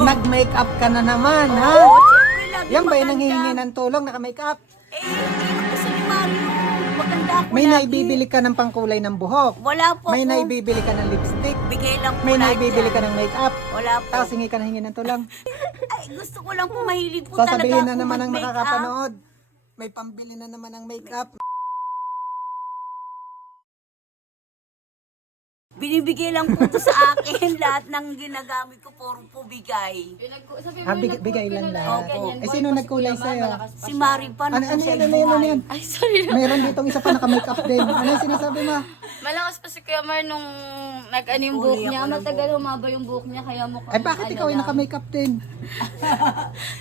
Nag-makeup ka na naman, ha? Oo, syempre lagi Yan ba yung maganda. nanghihingi ng tulong, naka-makeup? Hindi ko gusto ni Mario. Maganda ako May lagi. naibibili ka ng pangkulay ng buhok. Wala po May ako. naibibili ka ng lipstick. Bigay lang po May lahat naibibili yan. ka ng makeup. Wala po. Tapos hingi ka na hingi ng tulong. Ay, gusto ko lang po mahilig po talaga Sasabihin na ako naman ang mag-makeup. makakapanood. May pambili na naman ng makeup. Binibigay lang po to sa akin. Lahat ng ginagamit ko, puro po bigay. Bigay lang lahat. Opo. Eh, sino nagkulay sa'yo? Si Mari pa Ano nung yan, siya ano yan, ano yan? Ay, sorry. Mayroon ditong isa pa naka-makeup din. Ano yung sinasabi mo? Malakas pa si Kuya Mar nung nag-ano yung Huli buhok ako niya. ng Matagal humaba yung buhok niya kaya mukhang Ay, bakit ikaw ay naka-makeup din?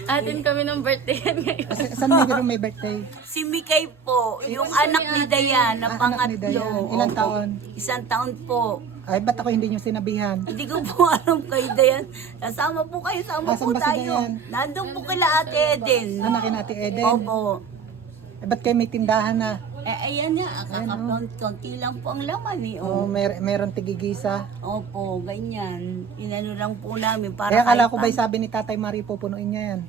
Atin kami ng birthday yan ngayon. Saan may birthday? Si Mikay po, yung anak ni Dayan na Ah, anak ni pangatlo. Dayan. Ilang Opo. taon? Isang taon po. Ay, ba't ako hindi nyo sinabihan? Hindi ko po alam kay Dayan. Nasama po kayo, sama Nasaan po ba si tayo. Dayan? Nandun po kila Ate Eden. Anak ni Ate Eden. Opo. Eh, ba't kayo may tindahan na? Ayan nga, konti lang po ang laman eh. Oo, meron tigigisa. Opo, ganyan. Inano lang po namin para Kaya akala kahit ko ba'y sabi ni Tatay Mari pupunuin niya yan?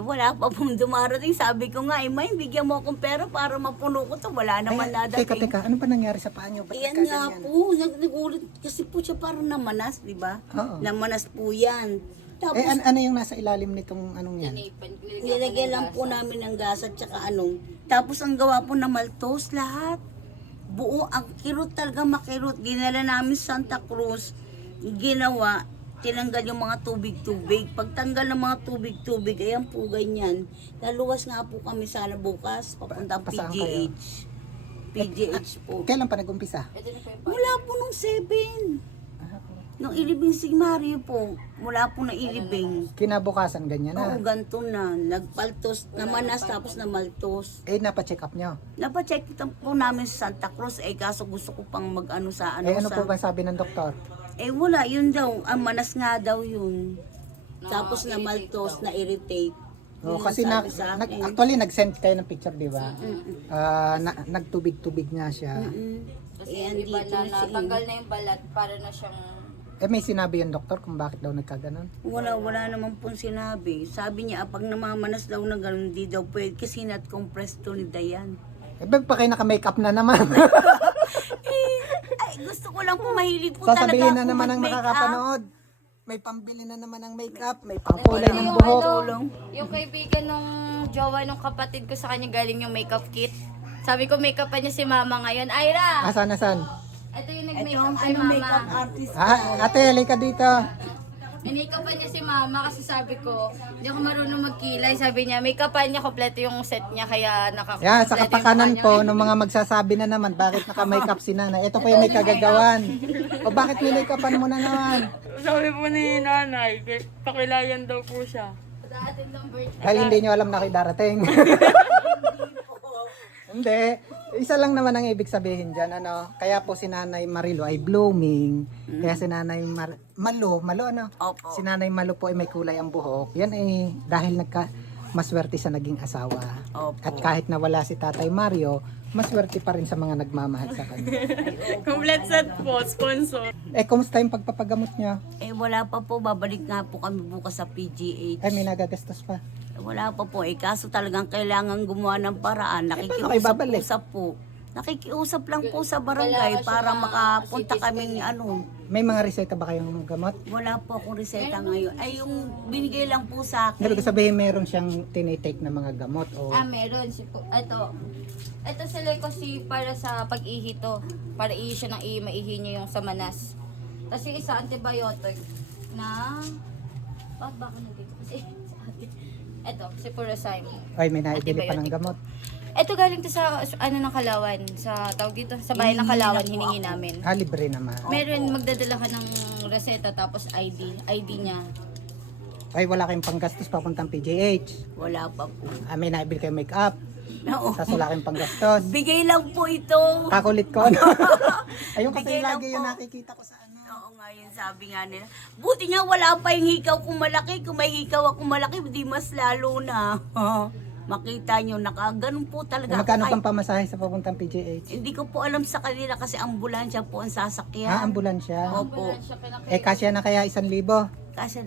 wala pa pong dumarating. Sabi ko nga, May, bigyan mo akong pera para mapuno ko to. Wala naman nadating. Teka, ano pa nangyari sa paa nyo? Ba't Ayan nga nagkaganyan? po, nagulit kasi po siya parang namanas, di ba? Oo. Namanas po yan. Tapos, Eh, ano yung nasa ilalim nitong anong yan? nilagyan lang po namin ng gas at saka anong. Tapos ang gawa po na maltos lahat. Buo, ang kirot talaga makirot. Dinala namin sa Santa Cruz. Ginawa, tinanggal yung mga tubig-tubig. Pagtanggal ng mga tubig-tubig, ayan po ganyan. Laluwas nga po kami sana bukas, papuntang Pasaan PGH. PGH po. Kailan pa nag-umpisa? Mula po nung 7. Nung ilibing si Mario po, mula po na ilibing. Kinabukasan ganyan Oo, na. ganito na. Nagpaltos, namanas tapos namaltos. Eh, napacheck up nyo. Napacheck po namin sa Santa Cruz, kaso gusto ko pang mag-ano sa ano Eh, ano sa... po ba sabi ng doktor? Wala, yun daw. Ang manas nga daw yun. Tapos namaltos, na-irritate. Oh, Yun kasi ang sabi sa akin. actually nag-send kayo ng picture, di ba? Nagtubig-tubig nga siya. Kasi Ayan, yung iba dito na na siya. natanggal na yung balat para na siyang Eh, may sinabi yung doktor kung bakit daw nagkaganon. Wala naman pong sinabi. Sabi niya, pag namamanas daw na gano'n, di daw pwede. Kasi not-compressed to ni Dayan. Eh, ba't pa kayo naka-makeup na naman? Ay, gusto ko lang po mahilig po Sasabihin talaga na ako naman ng mag-makeup. makakapanood. May pambili na naman ng makeup, may pangkulay ng yung buhok. yung kaibigan nung jowa nung kapatid ko sa kanya galing yung makeup kit. Sabi ko makeup pa niya si mama ngayon. Ira! Asan? Ito yung Ito nag-makeup ang si makeup mama. artist. Ate, halika dito. Minikap pa niya si mama kasi sabi ko, hindi ako marunong magkilay. Sabi niya, make upan niya, kompleto yung set niya, kaya nakakompleto Yan, sa kapakanan po, ng mga magsasabi na naman, bakit naka-makeup si nanay? Ito po yung may kagagawan. O bakit nilikapan mo na naman? Sabi po ni nanay, pakilayan daw po siya. Daatin ng birthday. Dahil hindi nyo alam na kayo darating. Hindi. Isa lang naman ang ibig sabihin dyan. Ano? Kaya po si Nanay Marilo ay blooming. Kaya si Nanay Malo, ano? Opo. Si Nanay Malo po ay may kulay ang buhok. Yan ay dahil maswerte sa naging asawa. Opo. At kahit nawala si Tatay Mario, maswerte pa rin sa mga nagmamahal sa kanya. Complete set po, sponsor. Eh, kumusta yung pagpapagamot niya? Wala pa po. Babalik nga po kami bukas sa PGH. Ay, may nagagastos pa. Wala pa po. Kaso talagang kailangan gumawa ng paraan. paano kayo babalik? Nakikiusap po. Nakikiusap lang po sa barangay para makapunta kaming ano. May mga reseta ba kayong gamot? Wala po akong reseta ngayon. Ay, yung binigay lang po sa akin. Ibig sabihin meron siyang tinitake na mga gamot o Meron. Ito sila kasi para sa pag-ihi to. Para ihi siya ng maihi niya yung sa manas. Tapos yung isa antibiotic na... Baka nandito kasi sa atin. Ito, si Purosime. ay may naibili pa ng gamot. Ito galing to sa ano ng Kalawan, sa tawag dito, sa bayan ng Kalawan hiningi namin. Libre naman. Meron magdadala ka ng reseta tapos ID niya. Ay, wala kayong panggastos papuntang PJH. Wala pa po. May naibili kayong make-up. No. Tapos wala kayong panggastos. Bigay lang po ito. Kakulit ko. Ayun kasi Bigay lang lagi yung po. nakikita ko sa ano. Oo nga yun, sabi nga nila. Buti nga wala pa yung hikaw kung malaki. Kung may hikaw ako malaki, di mas lalo na. makita nyo, ganun po talaga. Magkano Kahit- pang pamasahe sa papuntang PGH? Hindi ko po alam sa kanila kasi ambulansya po ang sasakyan. Ambulansya. Opo. Kasya na kaya 1,000? Kasi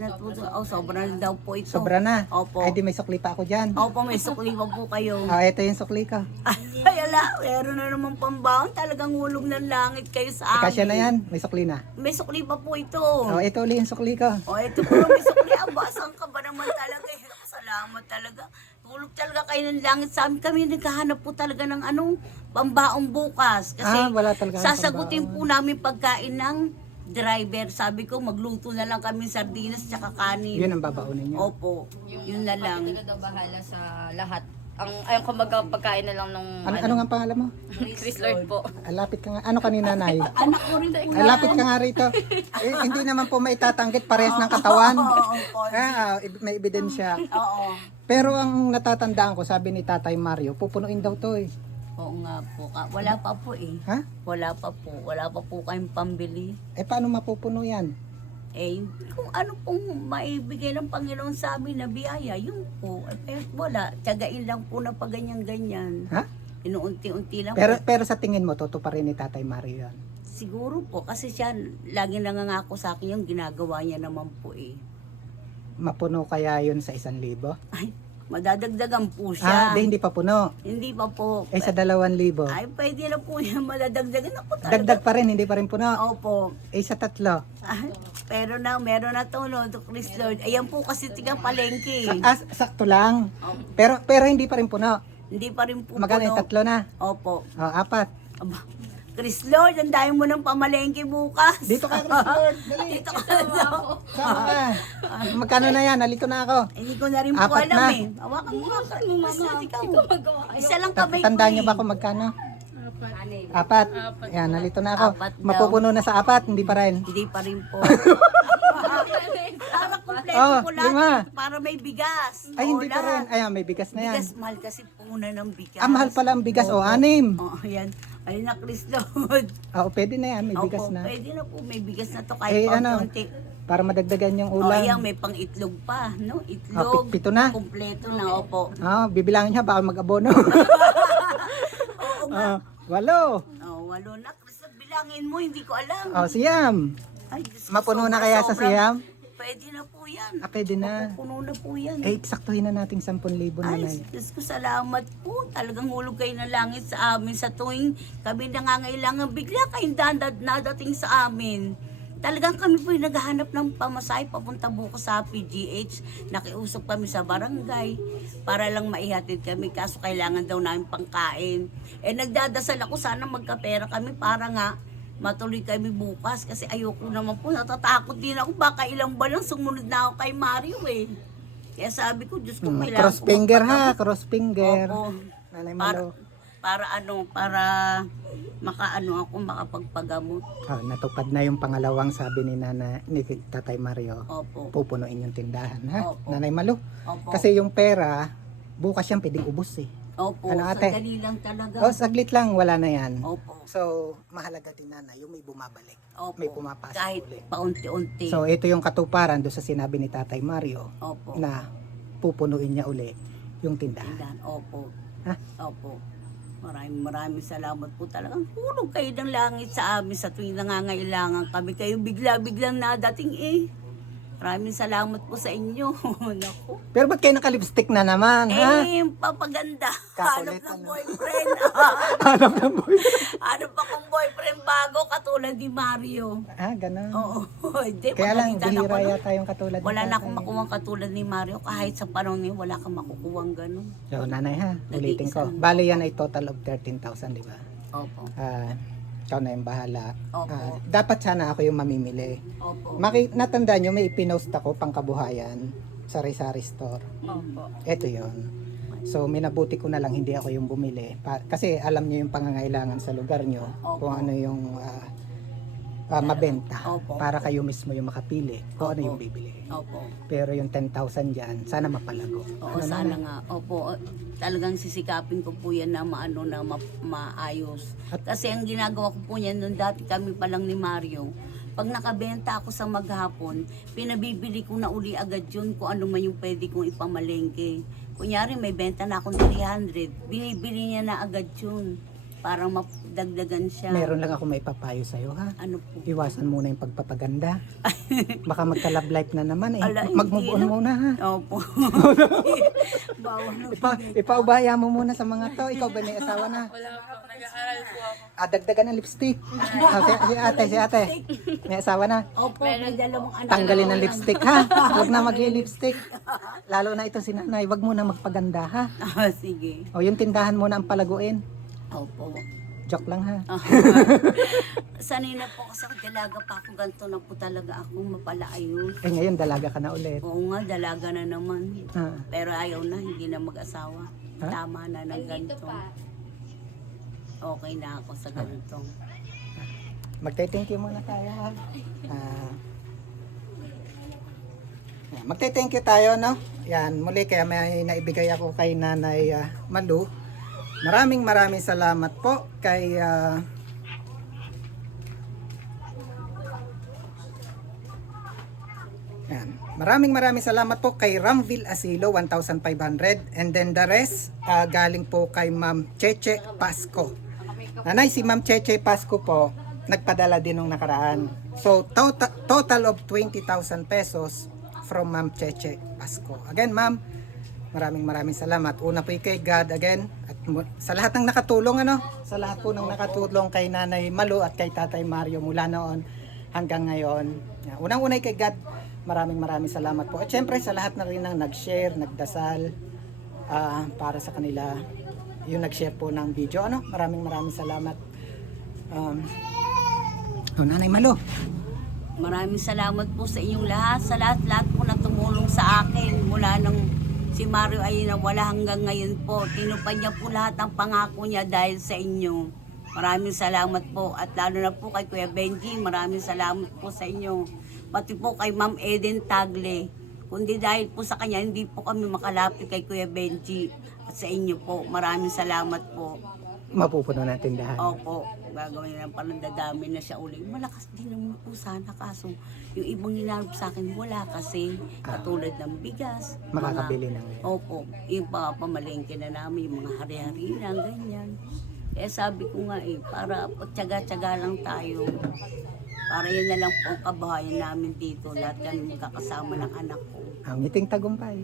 sobra na daw po ito. Sobra na. Opo. Ay, di may sukli pa ako dyan. Opo, may sukli pa po kayo. Ito yung sukli ko. Ay, ala, meron na naman pambaon. Talagang hulog ng langit kayo sa amin. Kasya na yan. May sukli na. May sukli pa po ito. Ito ulit yung sukli ko. Ito po may sukli. Aba, saan ka ba naman talaga? Salamat talaga. Hulog talaga kayo ng langit sa amin. Kami naghahanap po talaga ng pambaong bukas. Kasi Wala talaga. sasagutin po namin pagkain ng driver. Sabi ko, magluto na lang kami sardinas tsaka kanin. Yun ang babaunin nyo. Opo, yun na lang. Talaga daw bahala sa lahat. Ang kumbaga pagkain na lang nung Ano nga pangalan mo? Chris Lord po. Lapit ka nga. Ano kanina, Nay? Anak ko rin po. Lapit ka nga rito. Hindi naman po maitatanggit parehas ng katawan. Opo. May ebidensya. Oo. Pero ang natatandaan ko, sabi ni Tatay Mario, pupunuin daw to eh. Oo nga po. Wala pa po eh. Ha? Wala pa po. Wala pa po kayong pambili. Paano mapupuno yan? Kung ano pong maibigay ng Panginoon sa amin na biyaya, yun po. Wala. Tiyagain lang po na pag ganyan-ganyan. Ha? Inuunti-unti lang Pero, po. pero sa tingin mo, totoo pa rin ni Tatay Mario yan. Siguro po. Kasi siya, lagi nangangako sa akin yung ginagawa niya naman po eh. Mapuno kaya yun sa 1,000? Ay, madadagdagan po siya. Hindi pa puno. Hindi pa po. Sa 2,000? Ay, pwede na po niya madadagdagan. Ako talaga. Dagdag pa rin, hindi pa rin puno. Opo. Sa 3. Ay, pero meron na to, no, to Chris Lord. Ayan po kasi tigang palengke. Sakto lang. Pero hindi pa rin puno. Hindi pa rin po Magkano yung 3 na? Opo. 4. Aba, Chris Lord, ang dami mo ng pamalengke bukas. Dito ka, Chris Lord. Dali. Dito ka na. Sama ka. Magkano na yan? Nalito na ako. Hindi ko na rin po 4 alam na. eh. Hawakan mo nga. Chris Lord, ikaw. Isa lang kamay ko Tandaan niyo eh. ba kung magkano? 4. Yan, nalito na ako. 4 daw. Mapupuno na sa 4, hindi pa rin. Hindi pa rin po. Para kompleto Oh, po lahat. 5. Para may bigas. Ay, hindi pa rin. Lahat. Ayan, may bigas na yan. Bigas, mahal kasi puna ng bigas. Mahal pala ang bigas. Opo. 6. Oo, yan. Ayun na, Chris Lord. Pwede na yan. May bigas Opo, na. pwede na po. May bigas na to kahit konti. Para madagdagan yung Ayan, ulam. may pang itlog pa, no? Itlog. 7 na. Kompleto na, opo. Bibilangin niya, baka mag-abono. Oo nga. 8. Walo na. Chris Lord, bilangin mo, hindi ko alam. Siyam. Ay, Diyos ko, Mapuno na sobra, kaya sa sobra. siyam? Pwede na po yan. Pwede na. Puno na po yan. Eksaktuhin na nating 10,000 na Ay, na. Diyos ko, salamat po. Talagang hulog kayo ng langit sa amin sa tuwing kami nangangailangan. Bigla kayong nadating sa amin. Talagang kami po yung naghahanap ng pamasahe papunta buko sa PGH. Nakiusap kami sa barangay para lang maihatid kami. Kaso kailangan daw namin pangkain. Nagdadasal ako sana magkapera kami para nga matuloy kami bukas. Kasi ayoko naman po. Natatakot din ako. Baka ilang ba lang sumunod na ako kay Mario eh. Kaya sabi ko, Diyos ko, kailangan Cross finger ha, cross finger. Opo. Nanay Para, Malo. para ako makapagpagamot. Natupad na yung pangalawang sabi ni Tatay Mario. Opo. Pupunuin yung tindahan ha. Opo. Nanay Malo. Opo. Kasi yung pera, bukas yan pwedeng ubos eh. Opo. Ano, ate? Sandali lang talaga. Saglit lang, wala na yan. Opo. So, mahalaga din nanay, yung may bumabalik. Opo. May pumapasok Kahit ulit. paunti-unti. So, ito yung katuparan doon sa sinabi ni Tatay Mario Opo. na pupunuin niya uli yung tindahan. Tindahan. Opo. Ha? Opo. Maraming salamat po talagang hulog kayo ng langit sa amin sa tuwing nangangailangan kami. Kayo bigla-biglang nadating eh. Maraming salamat po sa inyo. Naku. Pero ba't kayo nakalipstick na naman, ha? Papaganda. Kakulit, Hanap ng ano? boyfriend. Hanap ng boy. Hanap akong boyfriend bago katulad ni Mario. Ganun. Oo. Hindi, Kaya lang, pagalitan ako bihira nun. yata yung katulad Wala ni na Tatay. akong makuha katulad ni Mario. Kahit sa panahon niya, wala kang makukuha ganun. So, nanay ha, ulitin ko. Nag-iisa. Bali yan ay total of 13,000, di ba? Opo. Ikaw na yung bahala. Opo. Dapat sana ako yung mamimili. Opo. Natandaan nyo, may ipinost ako pang kabuhayan sa Rizari Store. Opo. Ito yon. So, minabuti ko na lang hindi ako yung bumili. Kasi alam nyo yung pangangailangan sa lugar nyo. Opo. Kung ano yung mabenta. Opo. Para kayo mismo yung makapili kung ano Opo. yung bibili. Opo. Pero yung 10,000 dyan, sana mapalago. Oo, Ano sana na? nga. Opo. Talagang sisikapin ko po yan na maayos. Kasi ang ginagawa ko po yan, nung dati kami pa lang ni Mario, Pag nakabenta ako sa maghapon, pinabibili ko na uli agad yun kung ano man yung pwede kong ipamalengke. Kunyari may benta na akong 300, binibili niya na agad yun para mapdagdagan siya. Meron lang ako may papayo sa'yo ha. Ano po? Iwasan muna yung pagpapaganda. Baka magka-love life na naman eh. Ala, hindi Mag-move on na. muna ha. Opo. Bawal na. Ipaubaya mo muna sa mga to. Ikaw ba may asawa na? Wala po, nag-aaral po ako. Dagdagan ng lipstick. Si ate. May asawa na. Opo, may dalawang anak. Tanggalin ng lipstick ha. Huwag na magli-lipstick. Lalo na ito si nanay. Huwag mo na magpaganda ha. Sige. O yung tindahan mo na ang palaguin. Opo. Joke lang ha. Sanay na po kasi dalaga pa ako, ganito na po talaga ako mapalaayos. Eh ngayon dalaga ka na ulit. Oo nga, dalaga na naman. Ah. Pero ayaw na, hindi na mag-asawa. Ha? Tama na ng Andito ganito. pa. Okay na ako sa ganito. Magte-thank you muna tayo ha. Magte-thank you tayo no. Yan, muli kaya may naibigay ako kay Nanay Malu. Maraming salamat po kay yan. Maraming salamat po kay Ramville Asilo 1,500 and then the rest galing po kay Ma'am Cheche Pasco. Nanay, si Ma'am Cheche Pasco po nagpadala din nung nakaraan. So total of 20,000 pesos from Ma'am Cheche Pasco. Again, Ma'am, maraming salamat. Una po kay God again at sa lahat ng nakatulong sa lahat po ng nakatulong kay Nanay Malu at kay Tatay Mario mula noon hanggang ngayon. Unang-una kay God, maraming salamat po. At syempre sa lahat na rin ng nag-share, nagdasal para sa kanila, yung nag-share po ng video. Maraming salamat. Nanay Malu. Maraming salamat po sa inyong lahat, sa lahat po na tumulong sa akin mula nung si Mario ay nawala hanggang ngayon po. Tinupad niya po lahat ng pangako niya dahil sa inyo. Maraming salamat po at lalo na po kay Kuya Benji, maraming salamat po sa inyo. Pati po kay Ma'am Eden Tagle. Kundi dahil po sa kanya, hindi po kami makalapit kay Kuya Benji at sa inyo po. Maraming salamat po. Mapupuno ng tindahan. Opo, gagawin na parang dadami na siya uli. Malakas din naman po sana kaso yung ibang nilalap sa akin wala kasi katulad ng bigas. Makakabili ng Opo, yung pamalengke na namin, yung mga hari-hari na ganyan. Kaya sabi ko nga para tsaga-tsaga lang tayo. Para yun na lang po ang kabahayan namin dito. Lahat kami magkakasama ng anak ko. ang ngiting tagumpay.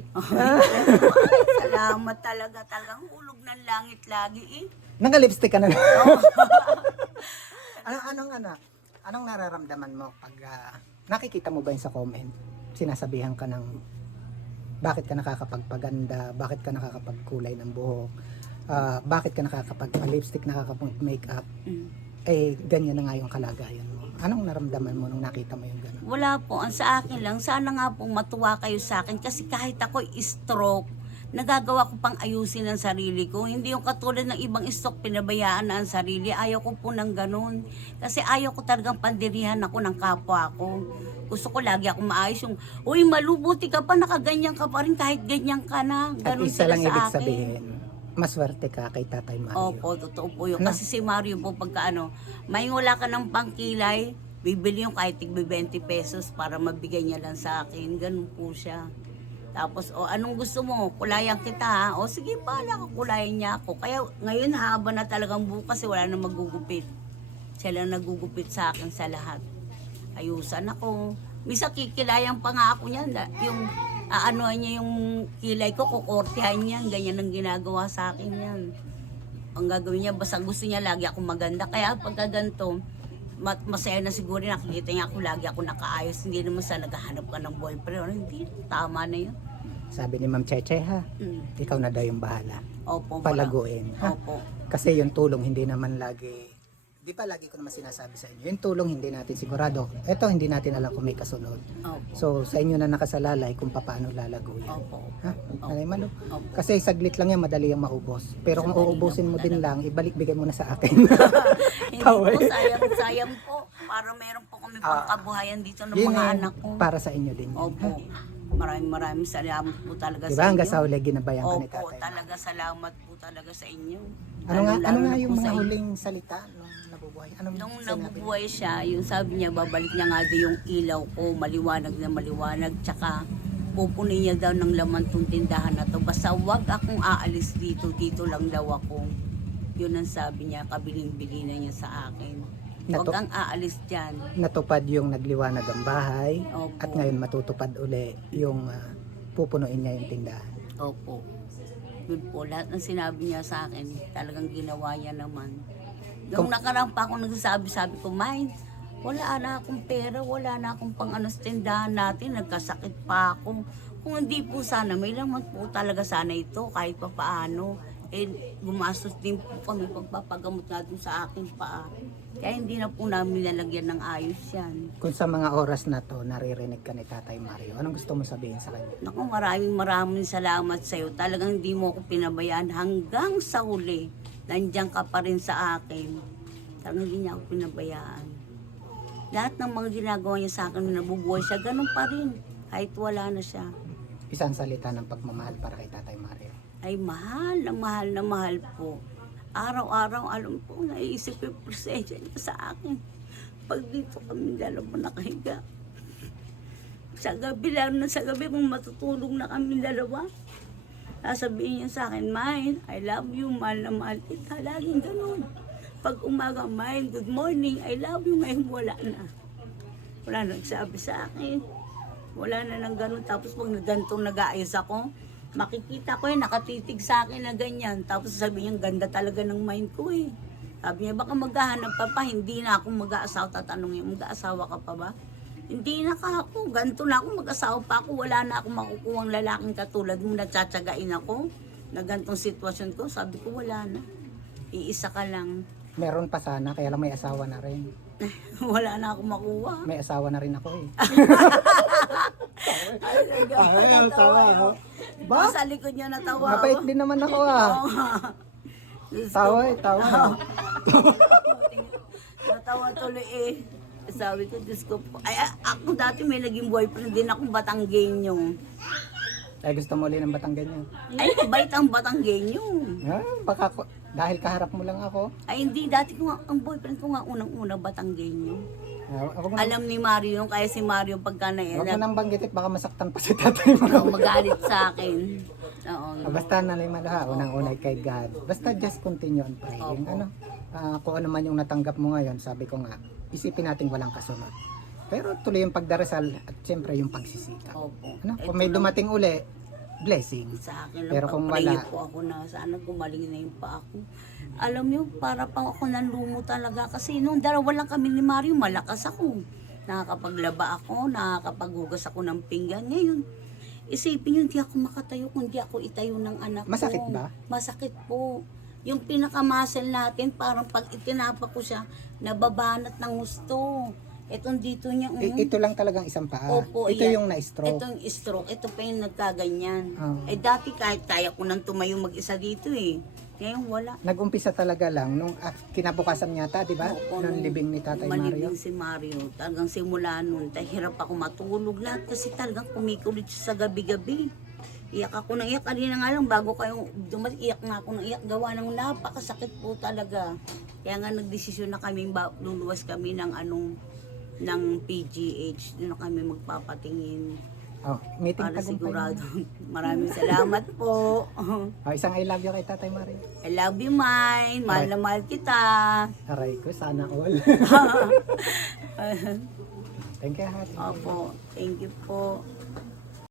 Salamat talagang hulog ng langit lagi Naka-lipstick ka na. Anong nararamdaman mo pag nakikita mo ba yun sa comment? Sinasabihan ka ng bakit ka nakakapagpaganda, bakit ka nakakapagkulay ng buhok, bakit ka nakakapagpa-lipstick, nakakapag-makeup, ganyan na nga yung kalagayan mo. Anong naramdaman mo nung nakita mo yung gano'n? Wala po. Ang sa akin lang, sana nga po matuwa kayo sa akin kasi kahit ako stroke, nagagawa ko pang ayusin ang sarili ko. Hindi yung katulad ng ibang stroke, pinabayaan na ang sarili. Ayaw ko po ng ganun. Kasi ayaw ko talagang pandirihan ako ng kapwa ko. Gusto ko lagi ako maayos yung, uy, malubuti ka pa, nakaganyan ka pa rin kahit ganyan ka na. At Ganun isa sila lang sa ibig akin. sabihin, maswerte ka kay Tatay Mario. Opo, totoo po yun. Kasi si Mario po pagka may wala ka ng pangkilay, bibili yung kahit tig 20 pesos para mabigay niya lang sa akin. Ganun po siya. Tapos, anong gusto mo? Kulayan kita ha? O sige, bahala ka, kulayan niya ako. Kaya ngayon haba na talagang bukas kasi wala na magugupit. Siya lang nagugupit sa akin sa lahat. Ayusan ako. Misa kikilayan pa nga ako niyan. Yung aanohan niya yung kilay ko, kukortihan niyan. Ganyan ang ginagawa sa akin yan. Ang gagawin niya, basta gusto niya lagi ako maganda. Kaya pagka ganito, masaya na siguro nakikita niya ako lagi ako nakaayos. Hindi naman sa naghahanap ka ng boyfriend. Hindi, tama na yun. Sabi ni Ma'am Cheche ha, ikaw na daw yung bahala. Opo. Palaguin. Ha? Opo. Kasi yung tulong hindi naman lagi, di ba lagi ko naman sinasabi sa inyo, yung tulong hindi natin sigurado. Ito hindi natin alam kung may kasunod. Opo. So sa inyo na nakasalalay kung paano lalago yan. Opo. Ha? Nanay Malu? Opo. Kasi saglit lang yan, madali yung maubos. Pero kung Madali uubusin lang mo po din lang, ibalik bigay mo na sa akin. Hindi po, sayang po. Para meron po kami pang kabuhayan dito ng Yun mga eh, anak ko. para sa inyo din. Yan. Opo. Maraming salamat po talaga Diba sa inyo. hanggang sa huli ginabayan ka ni Opo, Tatay? talaga salamat po talaga sa inyo. Ano nga Lalo-lalo yung na po mga sa inyo. huling salita nung nabubuhay? Anong Nung sinabi niya? nabubuhay siya, yung sabi niya, babalik niya nga daw yung ilaw ko, maliwanag na maliwanag, tsaka pupunin niya daw ng laman tong tindahan na to. Basta wag akong aalis dito, dito lang daw ako. Yun ang sabi niya, kabiling-bili na niya sa akin. Wag Nato- kang aalis dyan. Natupad yung nagliwanag ang bahay Opo. at ngayon matutupad uli yung pupunuin niya yung tindahan. Opo. Yun po, lahat ng sinabi niya sa akin, talagang ginawa niya naman. Nung nakaraan pa ako nagsasabi, sabi ko, May, wala na akong pera, wala na akong pang-ano sa tindahan natin, nagkasakit pa ako. Kung hindi po sana, may laman po talaga sana ito, kahit pa paano. Eh, gumastos din po kami pagpapagamot nga dun sa aking paa. Kaya hindi na po namin lalagyan ng ayos yan. Kung sa mga oras na to, naririnig ka ni Tatay Mario, anong gusto mo sabihin sa kanya? Naku, maraming salamat sa iyo. Talagang hindi mo ako pinabayaan hanggang sa huli. Nandiyan ka pa rin sa akin. Talagang hindi niya ako pinabayaan. Lahat ng mga ginagawa niya sa akin, nabubuhay siya, ganun pa rin. Kahit wala na siya. Isang salita ng pagmamahal para kay Tatay Mario. Ay mahal na mahal po. Araw-araw, alam po, naiisip yung presensya niya sa akin. Pag dito kami dalawa nakahiga. Sa gabi lang na sa gabi, kung matutulog na kami dalawa, sasabihin niya sa akin, Mine, I love you, mahal na mahal kita. Laging ganun. Pag umaga, Mine, good morning, I love you. Ngayon wala na. Wala na nagsabi sa akin. Wala na nang ganun. Tapos pag gantong nag-aayos ako, makikita ko nakatitig sa akin na ganyan. Tapos sabi niya, ganda talaga ng mind ko eh. Sabi niya, baka maghahanap ka pa, hindi na ako mag-aasawa. Tatanong niya, mag-aasawa ka pa ba? Hindi na ka ako, ganito na ako, mag-asawa pa ako. Wala na akong makukuhang lalaking katulad mo, nagtsatsagain ako. Na ganitong sitwasyon ko, sabi ko, wala na. Iisa ka lang. Meron pa sana, kaya lang may asawa na rin. Wala na akong makuha. May asawa na rin ako eh. Ay, natawa ako. Ba? Sa likod niya natawa Mabait ako. din naman ako ah. Oo nga. Diyos ko Tawa po. eh, tawa. Natawa tuloy eh. Sabi ko, Diyos ko po. Ay, ako dati may naging boyfriend din akong Batanggenyo. Ay, gusto mo ulit ng Batanggenyo. Ay, bait ang Batanggenyo. Baka dahil kaharap mo lang ako. Ay, hindi. Dati ko nga, ang boyfriend ko nga unang-una Batanggenyo. Ako mo, Alam ni Mario yung, kaya si Mario pagka wag mo na nang banggitin, baka masaktan pa si Tatay Mario. magalit sa akin. Oo. Basta nalimaluha, unang-unay kay God. Basta just continue on praying. Opo. Ano, kung ano man yung natanggap mo ngayon, sabi ko nga, isipin natin walang kasunod. Pero tuloy yung pagdarasal at siyempre yung pagsisikap. Opo. Ano, Ito kung may lang dumating uli, blessing. sa akin lang, Pero kung pag-pray wala- po ako na sana gumaling na yung pa ako. Alam niyo, para pang ako nanlumo talaga. Kasi nung dalawa lang kami ni Mario, malakas ako. Nakakapaglaba ako, nakakapaghugas ako ng pinggan. Ngayon, isipin yun, hindi ako makatayo kung hindi ako itayo ng anak ko. Masakit ba? Masakit po. Yung pinakamuscle natin, parang pag itinapa ko siya, nababanat ng gusto. Etong dito niya, Ito lang talagang isang paa. Opo, Ito yan. yung na-stroke. Itong stroke, ito pa yung nagkaganyan. Oo. Eh dati kahit kaya ko nang tumayo mag-isa dito eh. Ngayon wala. Nag-umpisa talaga lang nung kinabukasan yata, di ba? Opo, Nung libing ni Tatay Mario. Malibing si Mario. Talagang simula nun, hirap ako matulog lahat kasi talagang kumikulit siya sa gabi-gabi. Iyak ako ng iyak. Kanina nga lang, bago kayo dumating, iyak nga ako ng iyak. Gawa ng napakasakit po talaga. Kaya nga nagdesisyon na kami, luluwas kami ng PGH. Doon na kami magpapatingin. Oh, meeting Para tagumpay. sigurado. Maraming salamat po. Isang I love you kay Tatay Mario. I love you, Mine. Mahal na mahal kita. Aray ko, sana all. Thank you, Hati. Opo. Thank you po.